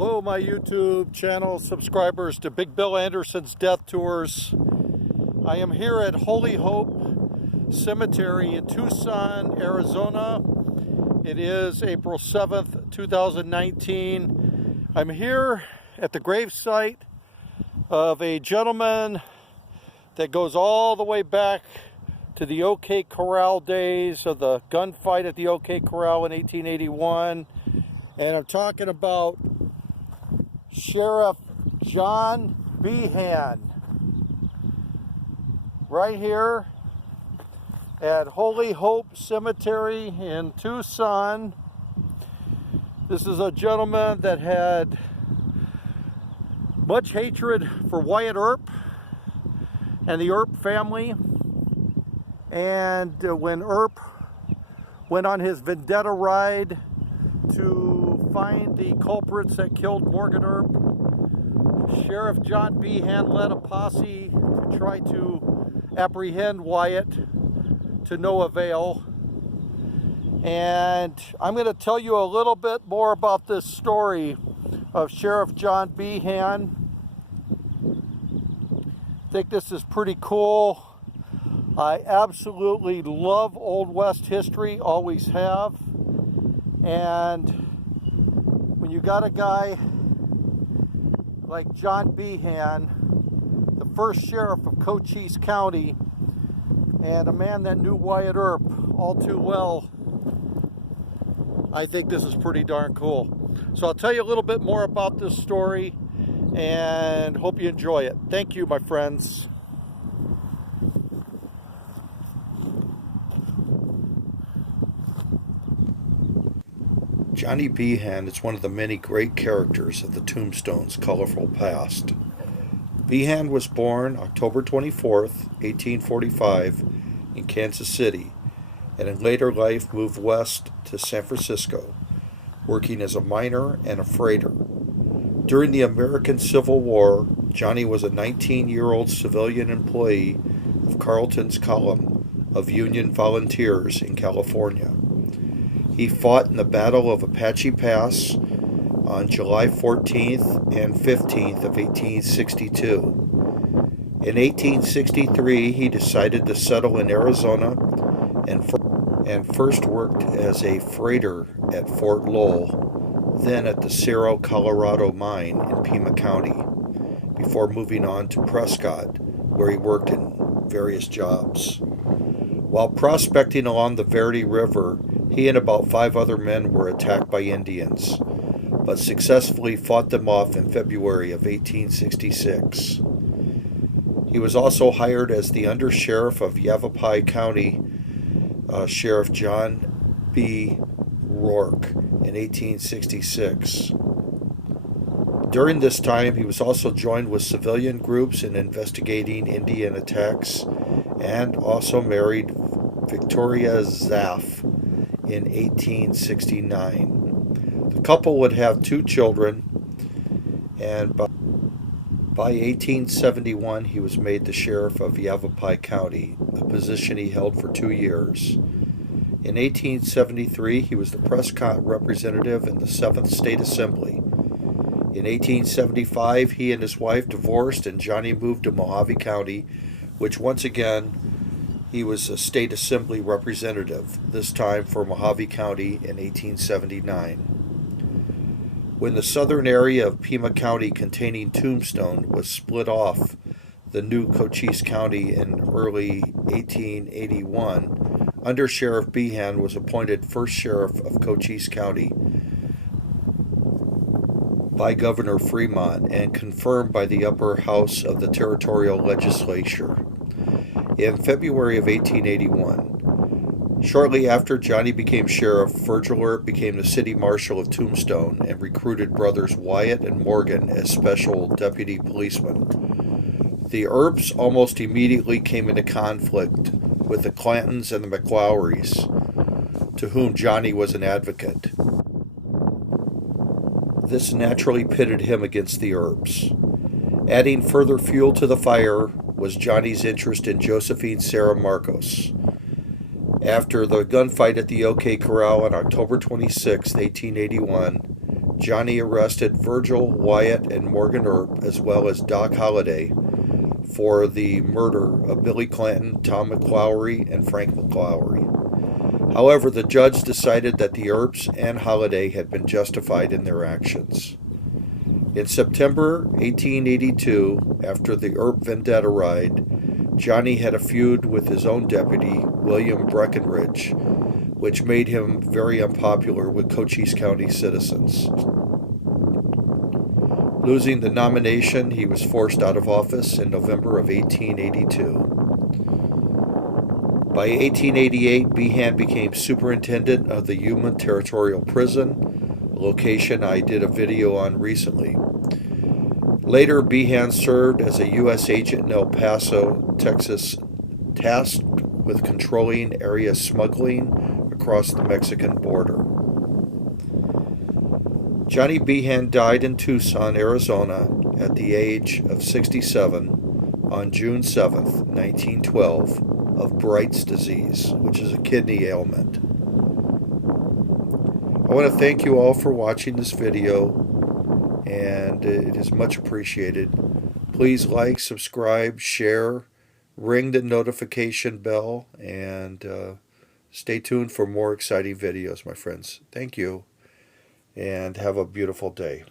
Hello, my YouTube channel subscribers to Big Bill Anderson's Death Tours. I am here at Holy Hope Cemetery in Tucson, Arizona. It is April 7th, 2019. I'm here at the gravesite of a gentleman that goes all the way back to the OK Corral days of the gunfight at the OK Corral in 1881. And I'm talking about Sheriff John Behan, right here at Holy Hope Cemetery in Tucson. This is a gentleman that had much hatred for Wyatt Earp and the Earp family. And when Earp went on his vendetta ride to find the culprits that killed Morgan Earp, Sheriff John Behan led a posse to try to apprehend Wyatt, to no avail. And I'm going to tell you a little bit more about this story of Sheriff John Behan. I think this is pretty cool. I absolutely love Old West history, always have. And when you got a guy like John Behan, the first sheriff of Cochise County, and a man that knew Wyatt Earp all too well, I think this is pretty darn cool. So I'll tell you a little bit more about this story and hope you enjoy it. Thank you, my friends. Johnny Behan is one of the many great characters of the Tombstone's colorful past. Behan was born October 24th, 1845 in Kansas City, and in later life moved west to San Francisco, working as a miner and a freighter. During the American Civil War, Johnny was a 19-year-old civilian employee of Carleton's column of Union volunteers in California. He fought in the Battle of Apache Pass on July 14th and 15th of 1862. In 1863, he decided to settle in Arizona and first worked as a freighter at Fort Lowell, then at the Cerro Colorado mine in Pima County, before moving on to Prescott, where he worked in various jobs. While prospecting along the Verde River, he and about 5 other men were attacked by Indians, but successfully fought them off in February of 1866. He was also hired as the undersheriff of Yavapai County, Sheriff John B. Rourke, in 1866. During this time, he was also joined with civilian groups in investigating Indian attacks, and also married Victoria Zaff in 1869. The couple would have 2 children, and by 1871 he was made the sheriff of Yavapai County, a position he held for 2 years. In 1873 he was the Prescott representative in the 7th State Assembly. In 1875 he and his wife divorced and Johnny moved to Mojave County, which once again he was a state assembly representative, this time for Mojave County in 1879. When the southern area of Pima County containing Tombstone was split off, the new Cochise County in early 1881, Under Sheriff Behan was appointed first sheriff of Cochise County by Governor Fremont and confirmed by the upper house of the territorial legislature in February of 1881. Shortly after Johnny became sheriff, Virgil Earp became the city marshal of Tombstone and recruited brothers Wyatt and Morgan as special deputy policemen. The Earps almost immediately came into conflict with the Clantons and the McLowrys, to whom Johnny was an advocate. This naturally pitted him against the Earps. Adding further fuel to the fire was Johnny's interest in Josephine Sarah Marcos. After the gunfight at the OK Corral on October 26, 1881, Johnny arrested Virgil, Wyatt, and Morgan Earp, as well as Doc Holliday, for the murder of Billy Clanton, Tom McClowery, and Frank McClowery. However, the judge decided that the Earps and Holliday had been justified in their actions. In September 1882, after the Earp vendetta ride, Johnny had a feud with his own deputy, William Breckinridge, which made him very unpopular with Cochise County citizens. Losing the nomination, he was forced out of office in November of 1882. By 1888, Behan became superintendent of the Yuma Territorial Prison, a location I did a video on recently. Later, Behan served as a U.S. agent in El Paso, Texas, tasked with controlling area smuggling across the Mexican border. Johnny Behan died in Tucson, Arizona, at the age of 67 on June 7, 1912, of Bright's disease, which is a kidney ailment. I want to thank you all for watching this video, and it is much appreciated. Please like, subscribe, share, ring the notification bell, and stay tuned for more exciting videos, my friends. Thank you, and have a beautiful day.